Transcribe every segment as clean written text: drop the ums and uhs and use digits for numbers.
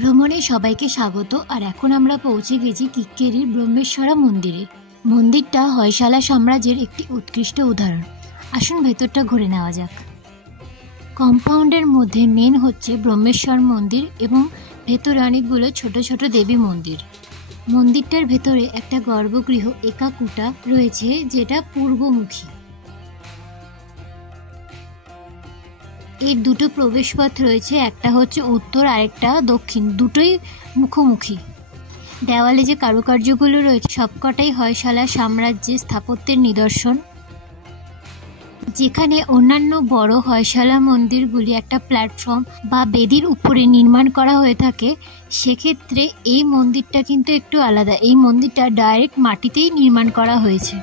ভ্রমণে সবাইকে স্বাগত। আর এখন আমরা পৌঁছে গেছি কিক্কেরির ব্রহ্মেশ্বরা মন্দিরে। মন্দিরটা হয়শালা সাম্রাজ্যের একটি উৎকৃষ্ট উদাহরণ। আসুন ভেতরটা ঘুরে নেওয়া যাক। কম্পাউন্ডের মধ্যে মেন হচ্ছে ব্রহ্মেশ্বর মন্দির এবং ভেতরে অনেকগুলো ছোট ছোট দেবী মন্দির। মন্দিরটার ভেতরে একটা গর্ভগৃহ একাকুটা রয়েছে, যেটা পূর্বমুখী। এর দুটো প্রবেশপথ রয়েছে, একটা হচ্ছে উত্তর আর একটা দক্ষিণ, দুটোই মুখোমুখি। দেওয়ালে যে কারুকার্যগুলো রয়েছে সবকটাই হয়শালা সাম্রাজ্যের স্থাপত্যের নিদর্শন। যেখানে অন্যান্য বড় হয়শালা মন্দিরগুলি একটা প্ল্যাটফর্ম বা বেদির উপরে নির্মাণ করা হয়ে থাকে, সেক্ষেত্রে এই মন্দিরটা কিন্তু একটু আলাদা। এই মন্দিরটা ডাইরেক্ট মাটিতেই নির্মাণ করা হয়েছে।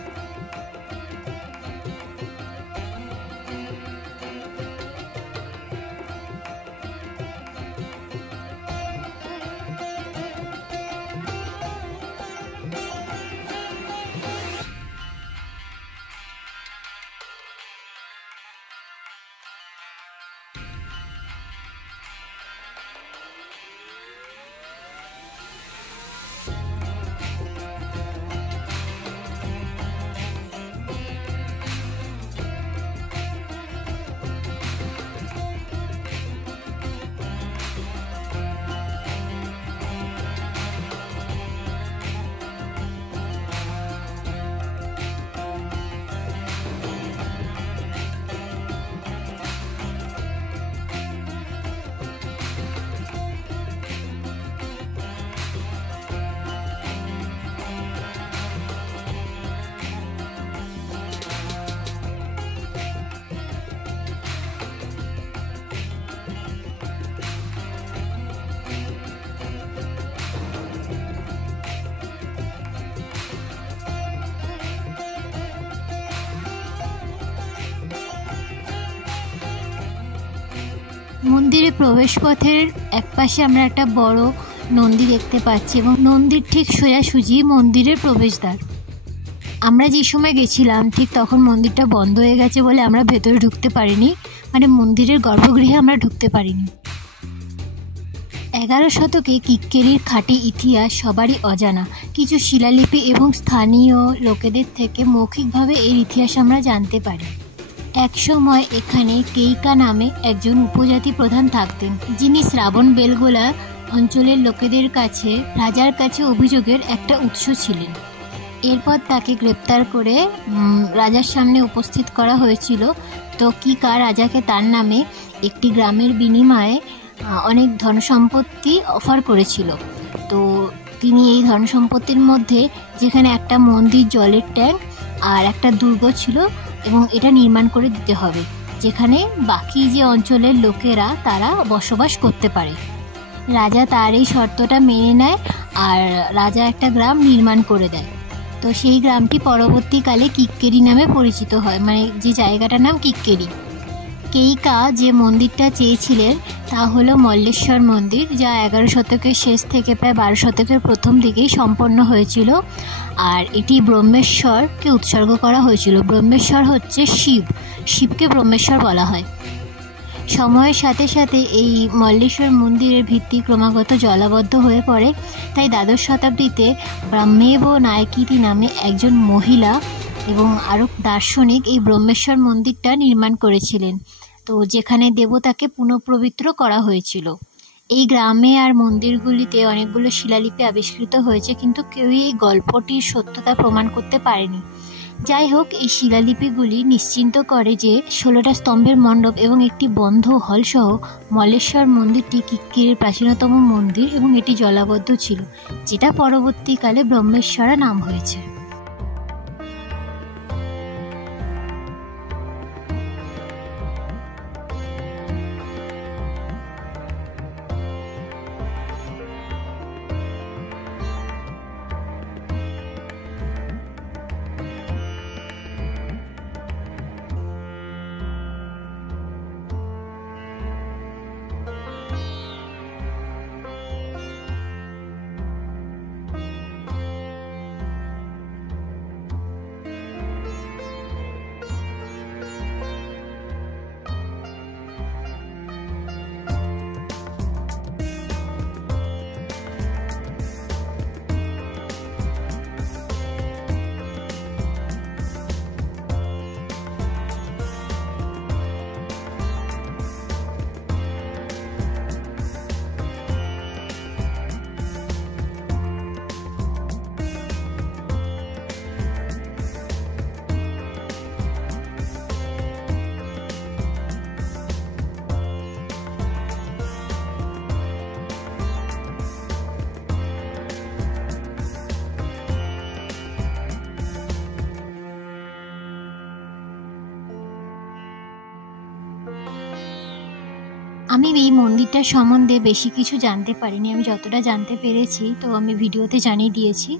মন্দিরের প্রবেশপথের একপাশে আমরা একটা বড় নন্দী দেখতে পাচ্ছি এবং নন্দীর ঠিক সোজাসুজি মন্দিরের প্রবেশদ্বার। আমরা যে সময় গেছিলাম ঠিক তখন মন্দিরটা বন্ধ হয়ে গেছে বলে আমরা ভেতরে ঢুকতে পারিনি, মানে মন্দিরের গর্ভগৃহে আমরা ঢুকতে পারিনি। 11 শতকে কিক্কেরির খাঁটি ইতিহাস সবারই অজানা। কিছু শিলালিপি এবং স্থানীয় লোকেদের থেকে মৌখিকভাবে এর ইতিহাস আমরা জানতে পারি। একসময় এখানে কেইকা নামে একজন উপজাতি প্রধান থাকতেন, যিনি শ্রাবণ বেলগোলা অঞ্চলের লোকেদের কাছে রাজার কাছে অভিযোগের একটা উৎস ছিলেন। এরপর তাকে গ্রেপ্তার করে রাজার সামনে উপস্থিত করা হয়েছিল। তো কিকা রাজাকে তার নামে একটি গ্রামের বিনিময়ে অনেক ধনসম্পত্তি অফার করেছিল। তো তিনি এই ধনসম্পত্তির মধ্যে, যেখানে একটা মন্দির, জলের ট্যাঙ্ক আর একটা দুর্গ ছিল, এবং এটা নির্মাণ করে দিতে হবে, যেখানে বাকি যে অঞ্চলের লোকেরা তারা বসবাস করতে পারে। রাজা তার এই শর্তটা মেনে নেয় আর রাজা একটা গ্রাম নির্মাণ করে দেয়। তো সেই গ্রামটি পরবর্তীকালে কিক্কেরি নামে পরিচিত হয়, মানে যে জায়গাটার নাম কিক্কেরি। কেইকা যে মন্দিরটা চেয়েছিলেন তা হলো মল্লেশ্বর মন্দির, যা 11 শতকের শেষ থেকে প্রায় 12 শতকের প্রথম দিকেই সম্পন্ন হয়েছিল। আর এটি ব্রহ্মেশ্বরকে উৎসর্গ করা হয়েছিল। ব্রহ্মেশ্বর হচ্ছে শিবকে ব্রহ্মেশ্বর বলা হয়। সময়ের সাথে সাথে এই মল্লেশ্বর মন্দিরের ভিত্তি ক্রমাগত জলাবদ্ধ হয়ে পড়ে। তাই 12 শতাব্দীতে ব্রহ্মেব নায়কিতি নামে একজন মহিলা এবং আরও দার্শনিক এই ব্রহ্মেশ্বর মন্দিরটা নির্মাণ করেছিলেন, তো যেখানে দেবতাকে পুনঃপবিত্র করা হয়েছিল। এই গ্রামে আর মন্দিরগুলিতে অনেকগুলো শিলালিপি আবিষ্কৃত হয়েছে, কিন্তু কেউই এই গল্পটির সত্যতা প্রমাণ করতে পারেনি। যাই হোক, এই শিলালিপিগুলি নিশ্চিন্ত করে যে 16টা স্তম্ভের মণ্ডপ এবং একটি বন্ধ হল সহ মল্লেশ্বর মন্দিরটি কিক্কেরির প্রাচীনতম মন্দির এবং এটি জলাবদ্ধ ছিল, যেটা পরবর্তীকালে ব্রহ্মেশ্বরা নাম হয়েছে। আমি এই মন্দিরটার সম্বন্ধে বেশি কিছু জানতে পারিনি, আমি যতটা জানতে পেরেছি তো আমি ভিডিওতে জানিয়ে দিয়েছি।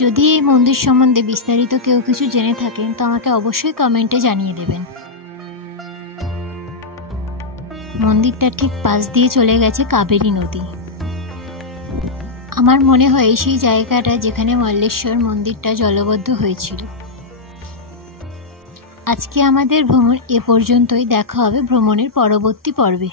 যদি এই মন্দির সম্বন্ধে বিস্তারিত কেউ কিছু জেনে থাকেন তো আমাকে অবশ্যই কমেন্টে জানিয়ে দেবেন। মন্দিরটার ঠিক পাশ দিয়ে চলে গেছে কাবেরী নদী। আমার মনে হয় সেই জায়গাটা যেখানে মল্লেশ্বর মন্দিরটা জলবদ্ধ হয়েছিল। আজকে আমাদের ভ্রমণ এ পর্যন্তই, দেখা হবে ভ্রমণের পরবর্তী পর্বে।